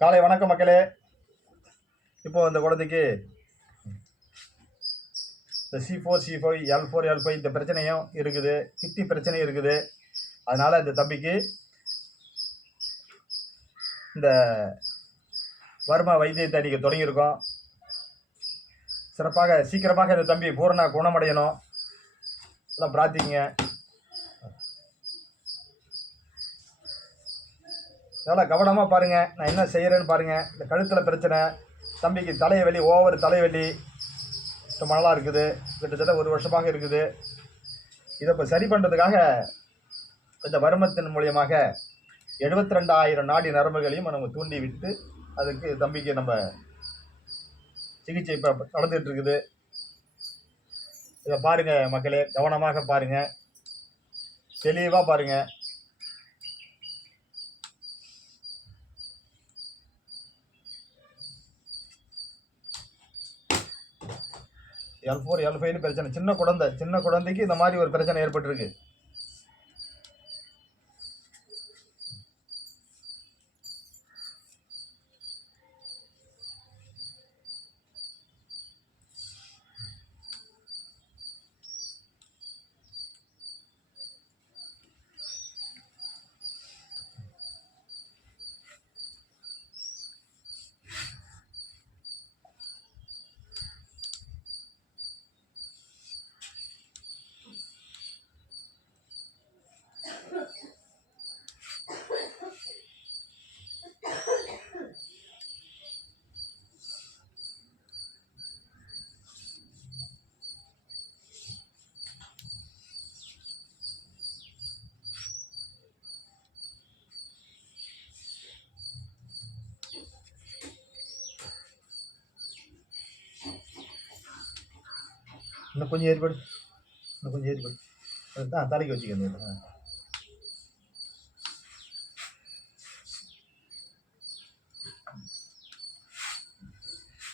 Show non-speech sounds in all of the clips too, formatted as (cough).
காலை வணக்கம் மக்களே. இப்போது இந்த குழந்தைக்கு இந்த C four C five L four L five இந்த பிரச்சனையும் இருக்குது. கிட்னி பிரச்சனையும் இருக்குது. அதனால் இந்த தம்பிக்கு இந்த வர்ம வைத்தியத்தை அன்றைக்கி தொடங்கியிருக்கோம். சிறப்பாக சீக்கிரமாக இந்த தம்பி பூரண குணமடையணும். எல்லாம் பிரார்த்திங்க. நல்லா கவனமாக பாருங்கள் நான் என்ன செய்கிறேன்னு பாருங்கள் இந்த கழுத்தில் பிரச்சனை. தம்பிக்கு தலைவலி ஓவர் தலைவலி. இப்போ நாளாக இருக்குது. கிட்டத்தட்ட ஒரு வருஷமாக இருக்குது. இதை இப்போ சரி பண்ணுறதுக்காக இந்த வருமத்தின் மூலியமாக எழுபத்தி ரெண்டாயிரம் நாடி நரம்புகளையும் நம்ம தூண்டி விட்டு அதுக்கு தம்பிக்கு நம்ம சிகிச்சை இப்போ நடந்துகிட்ருக்குது இதை பாருங்கள் மக்களே. கவனமாக பாருங்கள் தெளிவாக பாருங்கள் எல் ஃபோர் எல் ஃபைவ்னு பிரச்சனை. சின்ன குழந்தை சின்ன குழந்தைக்கு இந்த மாதிரி ஒரு பிரச்சனை ஏற்பட்டிருக்கு. இன்னும் கொஞ்சம் ஏற்படு இன்னும் கொஞ்சம் ஏற்படு அதுதான் தலைக்கு வச்சுக்கணும் ஆ.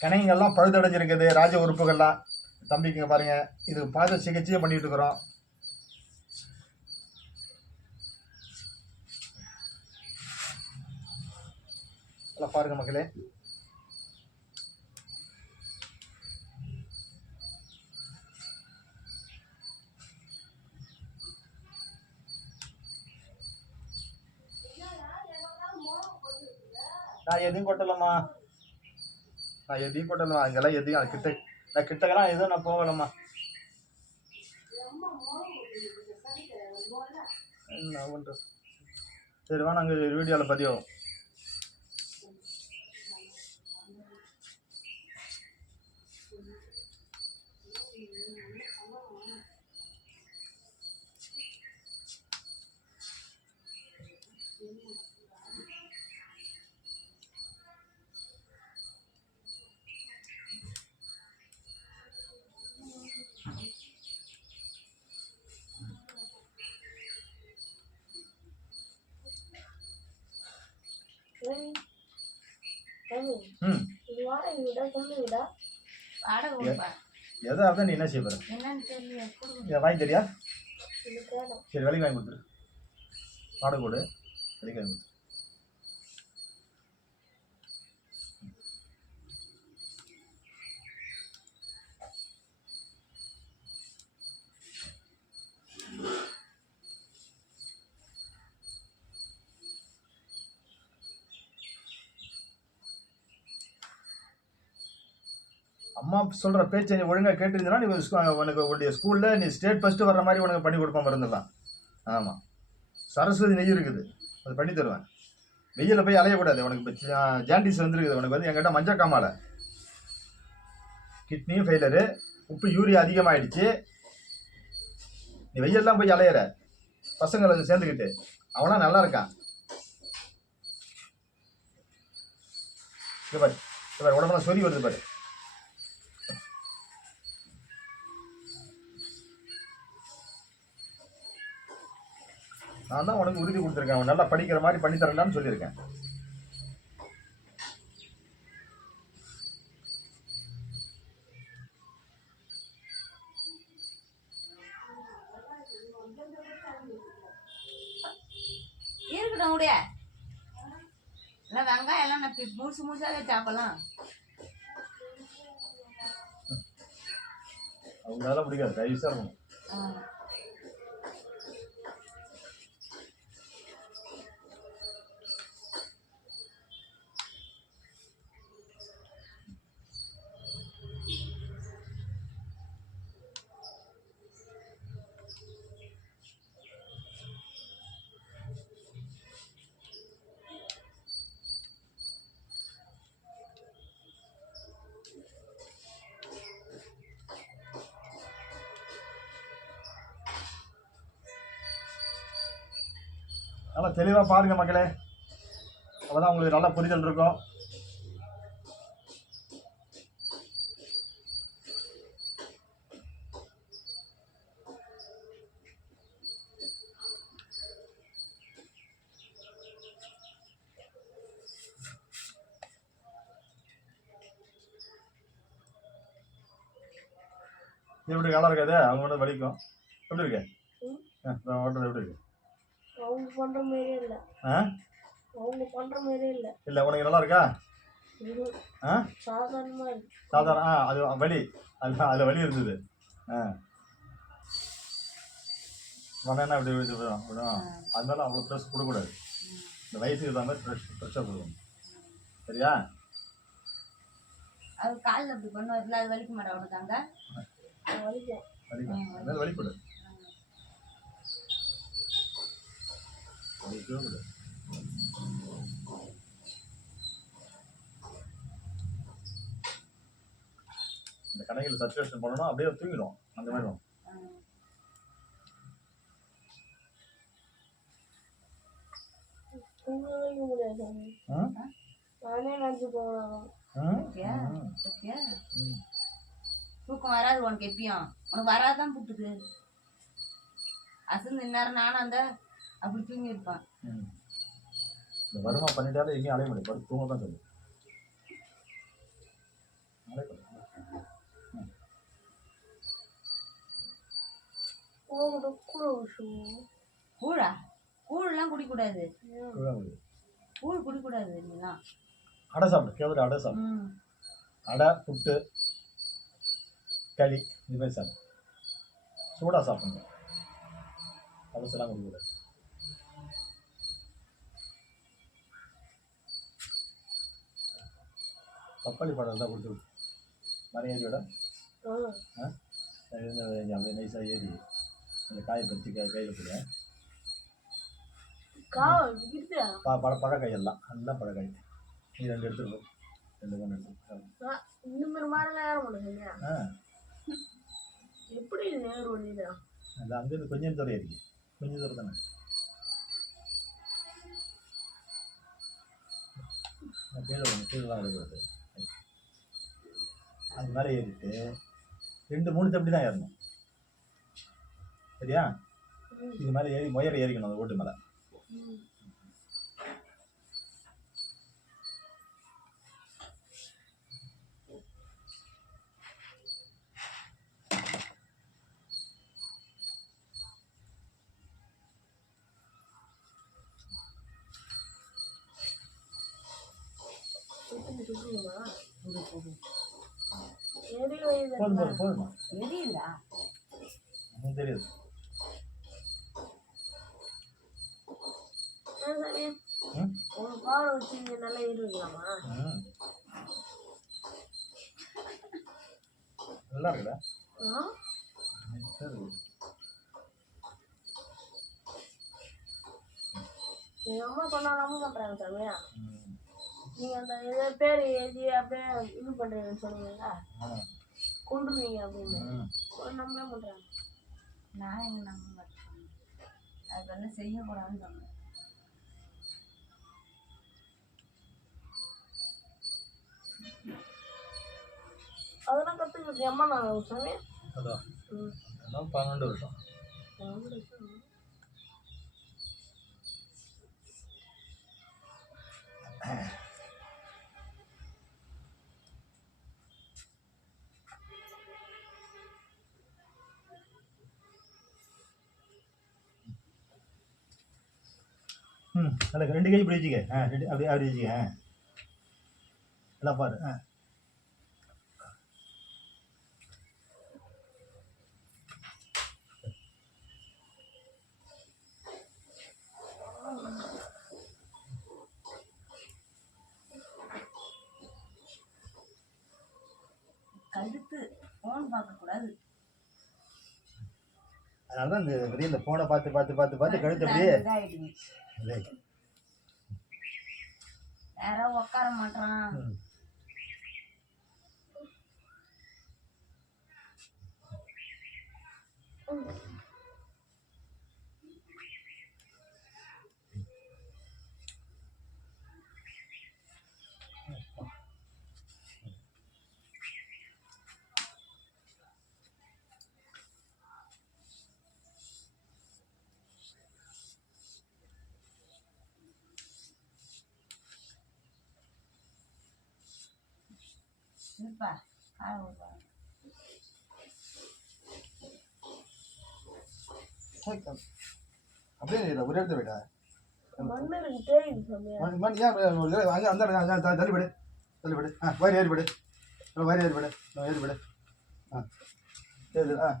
கணைங்கள்லாம் பழுதடைஞ்சிருக்குது. ராஜ உறுப்புகள்லாம். தம்பிக்குங்க பாருங்கள் இது பாத சிகிச்சையும் பண்ணிகிட்டு இருக்கிறோம். நல்லா பாருங்க மக்களே. நான் எதையும் கொட்டலம்மா. நான் எதையும் கொட்டலம்மா. அங்கெல்லாம் எதையும் அது கிட்ட நான் கிட்டக்கெல்லாம் எதுவும் நான் போகலம்மா. என்ன பண்ணுறது சரிவா நாங்கள் வீடியோவில் பதிவோம் ரவி ரவி ம் இது வாடகை வீடா சொந்த வீடா வாடகை கொடுப்பா எதை அப்படிதான் நீ என்ன செய்ய போகிற என்னன்னு வாங்கி தெரியா? சரி வேலைக்கு வாங்கி கொடுத்துரு. வாடகை கொடு. வேலைக்கு வாங்கி கொடுத்துரு. சொல்கிற பேச்சை நீ ஒழுங்காக கேட்டுருந்தனா நீ உனக்கு உன்னுடைய ஸ்கூலில் நீ ஸ்டேட் ஃபஸ்ட்டு வர்ற மாதிரி உனக்கு பண்ணி கொடுப்போம் இருந்துடலாம் ஆமாம் சரஸ்வதி நெய் இருக்குது. அது பண்ணி தருவேன். வெயிலில் போய் அலையக்கூடாது உனக்கு இப்போ ஜா- ஜாண்டிஸ் வந்துருக்குது. உனக்கு வந்து என்கிட்ட மஞ்சள் காமாலை. கிட்னியும் ஃபெயிலரு உப்பு யூரியா அதிகமாகிடுச்சு நீ வெயிலெலாம் போய் அலையிற. பசங்களை சேர்ந்துக்கிட்டு. அவனா நல்லா இருக்கான். இது பாரு. உடம்புலாம் பாரு. வருது பாரு. நான் தான் உனக்கு உறுதி கொடுத்துருக்கேன். அவன் நல்லா படிக்கிற மாதிரி பண்ணி தரேன்டான்னு சொல்லியிருக்கேன். இருக்கட்டும் விடு எல்லாம் வாங்க வெங்காயம் எல்லாம் நான் முழுசு முழுசாவே சாப்பிடலாம் அவங்களால பிடிக்காது கைஸாக இருக்கணும் நல்லா தெளிவாக பாருங்க மக்களே. அப்பதான் உங்களுக்கு நல்ல புரிதல் இருக்கும். எப்படி நல்லா இருக்காது அவங்க மட்டும் வலிக்கும். எப்படி இருக்கு. ஆ, ஓட்டுறது எப்படி இருக்கு? அவங்க பண்ற மாதிரியே இல்ல. ஆ? அவங்க பண்ற மாதிரியே இல்ல. இல்லை உனக்கு நல்லா இருக்கா? சாதாரணமா இருக்கு சாதாரண ஆ அது வலி. அது அதில் வலி இருந்தது. ஆ. வந்தேன்னா இப்படி இது விடும். விடும் அதனால அவ்வளோ ப்ரெஷ் கொடுக்கக்கூடாது. இந்த வயசுக்கு தகுந்த மாதிரி ப்ரெஷ் ப்ரெஷ்ஷாக கொடுக்கணும். சரியா? அது காலில் அப்படி பண்ணுவார்ல அது வலிக்க மாட்டா உனக்கு அங்க? வலிக்கும். வலிக்கும். அதனால வலிக்கூடாது வலிக்கவே கூடாது இந்த கடைகளில் சர்க்குலேஷன் பண்ணணும் அப்படியே தூங்கிடும் அந்த மாதிரி வரும். தூக்கம் வராது உனக்கு எப்பயும். உனக்கு வராதான் புட்டுது. அசந்து இந்நேரம் நானும் அந்த அப்படி தூங்கி இருப்பான் ம். இந்த வருமா பண்ணிட்டாலே எங்கேயும் அலைய முடியும் படுத்து தூங்க தான் சொல்லு போகட்டும் கூட விஷயம் கூழா கூழ்லாம் குடிக்கூடாது? கூழ் குடிக்கூடாது நீலாம் அடை சாப்பிடு. கேவரு அடை சாப்பிடு. அடை புட்டு களி இது மாதிரி சாப்பிடு. சூடாக சாப்பிடணும். அவசரம் குடிக்கூடாது பப்பாளி பழம் தான் கொடுத்து விட ஆ. அப்படியே நைஸாக ஏறி அந்த காயை பறிச்சு கை கையில் போடு. காவல் விக்கிட்டியா? ப பழ பழக்காய் எல்லாம். எல்லாம் பழக்காய் நீ ரெண்டு எடுத்துக்கோ ரெண்டு மூணு எடுத்து ஆ, எப்படி அது அங்கேருந்து கொஞ்சம் தூரம் இருக்கு கொஞ்சம் தூரம் தானே? கீழே ஒன்று விடக்கூடாது அந்த மேலே ஏறிட்டு ரெண்டு மூணு தப்பி தான் ஏறணும். சரியா? இது மேலே ஏறி முயற ஏறிக்கணும் அந்த ஓட்டு மேலே. சுத்தி சுத்தியுமா குடு குடு ஏறி வழியில போதும் போதும் தெரியாது? ம் உங்க பாவை வச்சு இங்க நல்லா ஏறிக்கலாமா ம். நல்லா அம்மா சொன்னா நம்ப மாட்டாங்க சாமி ம். நீங்க அந்த பேர் எழுதி அப்படியே இது பண்றீங்கன்னு ஆ. கொண்டுருவீங்க அப்படின்னு. நம்பவே மாட்டாங்க நான் எங்க நம்ப மாட்டேன் அது வந்து செய்யக்கூடாதுன்னு சொன்னேன். அதெல்லாம் கத்துக்கிட்டு அம்மா நான் சாமி அதான். பன்னெண்டு வருஷம். பன்னெண்டு வருஷம். ம் (coughs) அதில் ரெண்டு கை இப்படி வச்சுக்க. ஆ ரெண்டு அப்படி அப்படி வச்சுக்க. ஆ. எல்லாம் பாரு. ஆ. கழுத்து ஃபோன் பார்க்கக்கூடாது. அதனால தான் இந்த இந்த ஃபோனை பார்த்து பார்த்து பார்த்து பார்த்து கழுத்து அப்படியே. யாரோ உட்கார மாட்டான் ம். விடுப்பா அப்படியே ஒரே இடத்துல சாமி மண் ஏன் அந்த அங்கே த- தள்ளி விடு. தள்ளி விடு. ஆ வரி ஏறி விடு. ஆ, வரி ஏறி விடு. ஆ, ஏறி விடு. ஆ. சரி ஆ.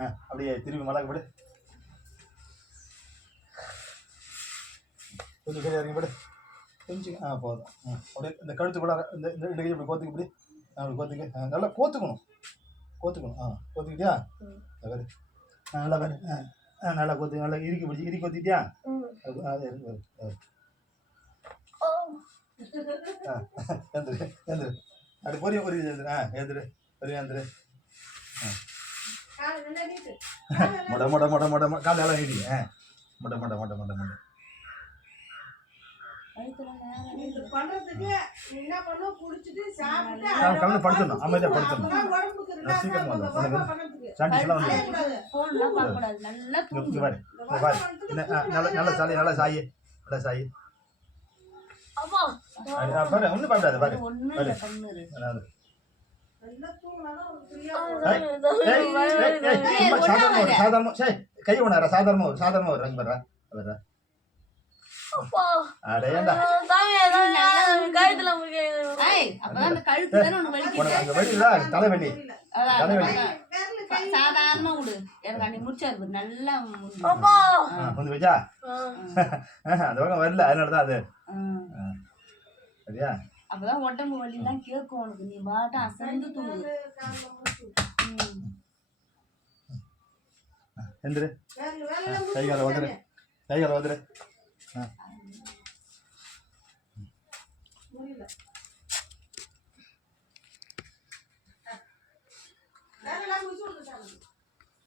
ஆ? அப்படியே திரும்பி மலக்கு விடு கொஞ்சம் சரியா இறங்கி விடு கொஞ்சம் ஆ போதும். அப்படியே இந்த கழுத்துக்குள்ளார இந்த இந்த ரெண்டு கை இப்படி கோத்துக்கு இப்படி. அப்படி கோத்துக்கு. நல்லா கோத்துக்கணும். கோத்துக்கணும். ஆ கோத்துக்கிட்டியா. நல்லா பாரு. ஆ நல்லா ஆ நல்லா கோத்து நல்லா இறுக்கி பிடிச்சி இறுக்கி கோத்திட்டியா? எந்திரு எந்திரு. அப்படி பொரிய பொரிய எந்திரு. ஆ. எந்திரு பொரிய எந்திரு மொட மொட மொட மொட மொட. காலை எல்லாம் நீடி ஆ மொட மொட மொட மொட மொட கழுத்துல நேரம் இது பண்றதுக்கு நீ என்ன பண்ணணும் குடிச்சிட்டு சாப்பிட்டு நான் கலந்து படுத்துடணும். அமைதியாக படுத்துடணும். அப்பதான் உடம்புக்கு relax சீக்கிரமா ஆகும். வந்து, இந்த வந்து. workout பண்றதுக்கு. சாண்டிஸ்லாம் வந்து பாரு இங்க பாரு நல்ல நல்ல சாலி நல்ல சாயி. நல்ல சாயி. பாரு ஒன்றும் பயப்படாது பாரு. கண்ணு அதாவது. சாதாரணமா வரு, சாதாரணமா ஒண்ணாரா சாதாரணமா வரும் அங்க வர்றா தலைவலி. சாதாரணமா விடு எனக்கு அன்னைக்கு முடிச்சாரு நல்லா கொஞ்சம் வச்சா? ஆ. அந்த பக்கம் வரல அதனால தான் அது ம். சரியா? அப்பதான் உடம்பு வலிலாம் கேட்கும் உனக்கு. நீ பாட்டும் அசந்து தூங்கு. கால்ல மூச்சு. ம். எந்திரு. வேலை வேலையெல்லாம் கை காலை வந்துரு கை காலை வந்துரு ஆ